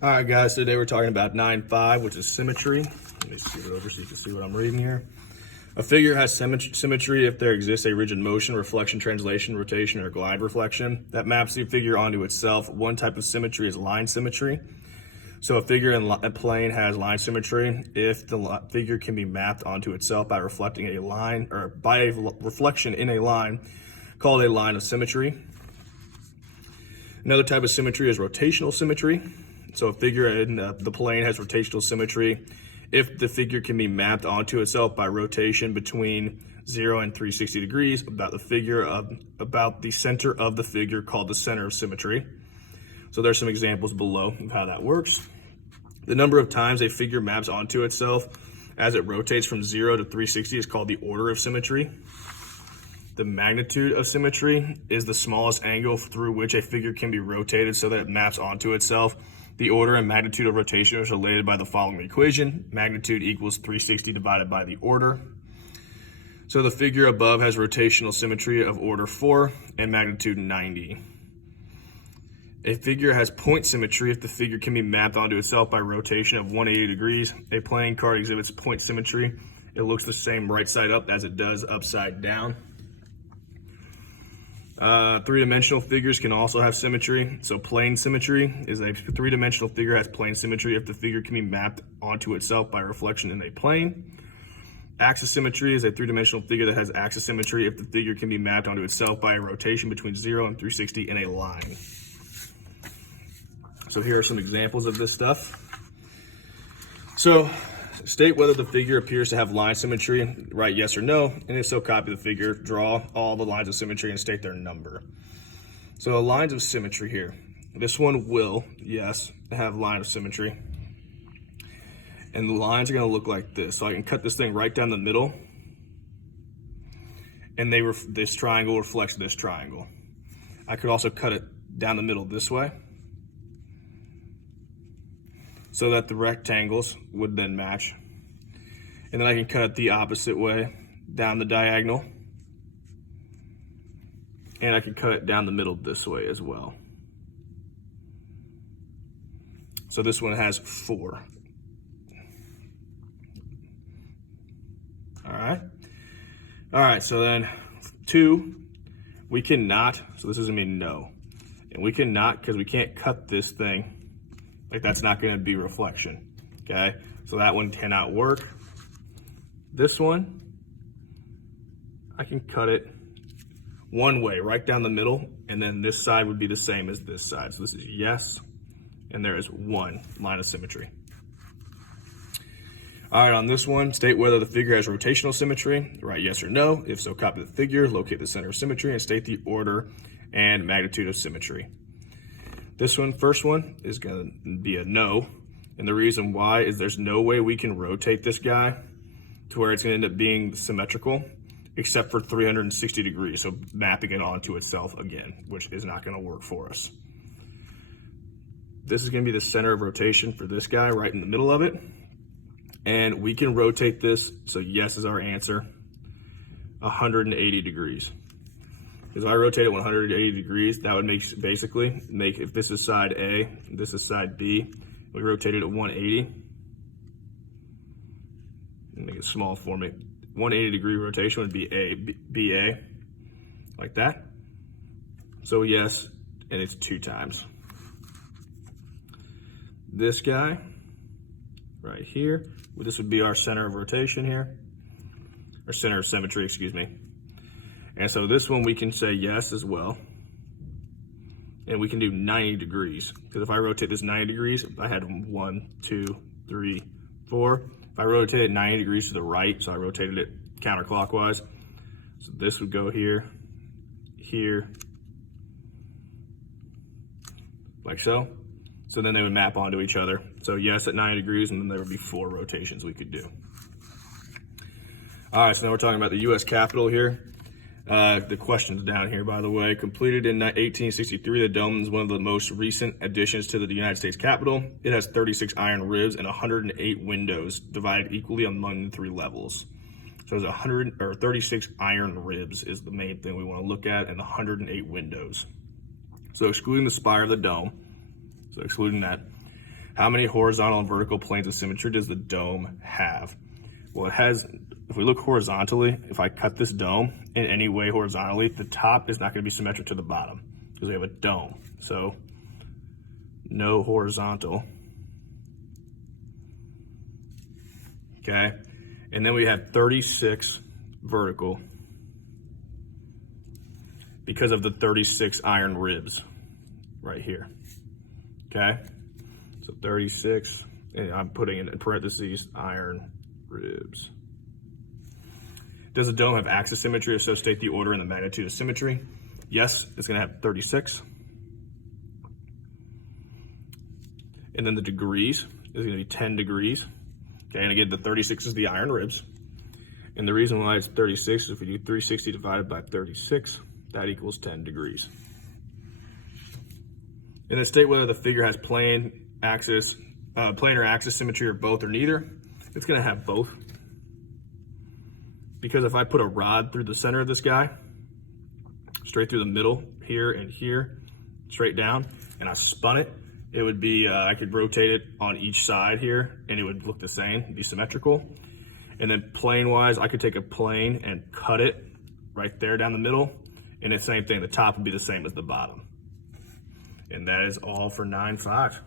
All right, guys, today we're talking about 9.5, which is symmetry. Let me scoot it over so you can see what I'm reading here. A figure has symmetry if there exists a rigid motion, reflection, translation, rotation, or glide reflection that maps the figure onto itself. One type of symmetry is line symmetry. So a figure in a plane has line symmetry if the figure can be mapped onto itself by reflecting a line, or by a reflection in a line called a line of symmetry. Another type of symmetry is rotational symmetry. So a figure in the plane has rotational symmetry if the figure can be mapped onto itself by rotation between 0 and 360 degrees about the center of the figure, called the center of symmetry. So there's some examples below of how that works. The number of times a figure maps onto itself as it rotates from 0 to 360 is called the order of symmetry. The magnitude of symmetry is the smallest angle through which a figure can be rotated so that it maps onto itself. The order and magnitude of rotation is related by the following equation. Magnitude equals 360 divided by the order. So the figure above has rotational symmetry of order 4 and magnitude 90. A figure has point symmetry if the figure can be mapped onto itself by rotation of 180 degrees. A playing card exhibits point symmetry. It looks the same right side up as it does upside down. Three-dimensional figures can also have symmetry. So plane symmetry is a three-dimensional figure has plane symmetry if the figure can be mapped onto itself by reflection in a plane. Axis symmetry is a three-dimensional figure that has axis symmetry if the figure can be mapped onto itself by a rotation between 0 and 360 in a line. So here are some examples of this stuff. So state whether the figure appears to have line symmetry, write yes or no, and if so, copy the figure, draw all the lines of symmetry and state their number. So lines of symmetry here. This one will, yes, have line of symmetry. And the lines are gonna look like this. So I can cut this thing right down the middle, and this triangle reflects this triangle. I could also cut it down the middle this way, so that the rectangles would then match. And then I can cut it the opposite way, down the diagonal. And I can cut it down the middle this way as well. So this one has 4. All right, so then 2, we cannot, so this is gonna be no. And we cannot, because we can't cut this thing. Like, that's not going to be reflection, okay? So that one cannot work. This one, I can cut it one way, right down the middle, and then this side would be the same as this side. So this is yes, and there is 1 line of symmetry. All right, on this one, state whether the figure has rotational symmetry, write yes or no. If so, copy the figure, locate the center of symmetry, and state the order and magnitude of symmetry. This one, first one, is gonna be a no. And the reason why is there's no way we can rotate this guy to where it's gonna end up being symmetrical, except for 360 degrees. So mapping it onto itself again, which is not gonna work for us. This is gonna be the center of rotation for this guy right in the middle of it. And we can rotate this, so yes is our answer, 180 degrees. Because if I rotate it 180 degrees, that would basically make, if this is side A, this is side B, we rotate it at 180. Make it small for me. 180 degree rotation would be BA, like that. So yes, and it's 2 times. This guy, right here, well, this would be our center of rotation here, or center of symmetry, excuse me. And so this one we can say yes as well. And we can do 90 degrees. Because if I rotate this 90 degrees, I had 1, 2, 3, 4. If I rotate it 90 degrees to the right, so I rotated it counterclockwise. So this would go here, here, like so. So then they would map onto each other. So yes at 90 degrees, and then there would be 4 rotations we could do. All right, so now we're talking about the US Capitol here. The question's down here, by the way. Completed in 1863, the dome is one of the most recent additions to the United States Capitol. It has 36 iron ribs and 108 windows, divided equally among the 3 levels. So there's 36 iron ribs is the main thing we want to look at, and 108 windows. So excluding the spire of the dome, so excluding that, How many horizontal and vertical planes of symmetry does the dome have? Well, it has, if we look horizontally, if I cut this dome in any way horizontally, the top is not going to be symmetric to the bottom because we have a dome. So no horizontal. Okay. And then we have 36 vertical because of the 36 iron ribs right here. Okay. So 36, and I'm putting in parentheses, iron ribs. Does the dome have axis symmetry? So state the order and the magnitude of symmetry. Yes, it's going to have 36. And then the degrees is going to be 10 degrees. Okay, and again, the 36 is the iron ribs. And the reason why it's 36 is if we do 360 divided by 36, that equals 10 degrees. And then state whether the figure has plane or axis symmetry or both or neither. It's going to have both. Because if I put a rod through the center of this guy, straight through the middle, here and here, straight down, and I spun it, it would be, I could rotate it on each side here, and it would look the same, be symmetrical. And then plane-wise, I could take a plane and cut it right there down the middle, and the same thing, the top would be the same as the bottom. And that is all for 9.5.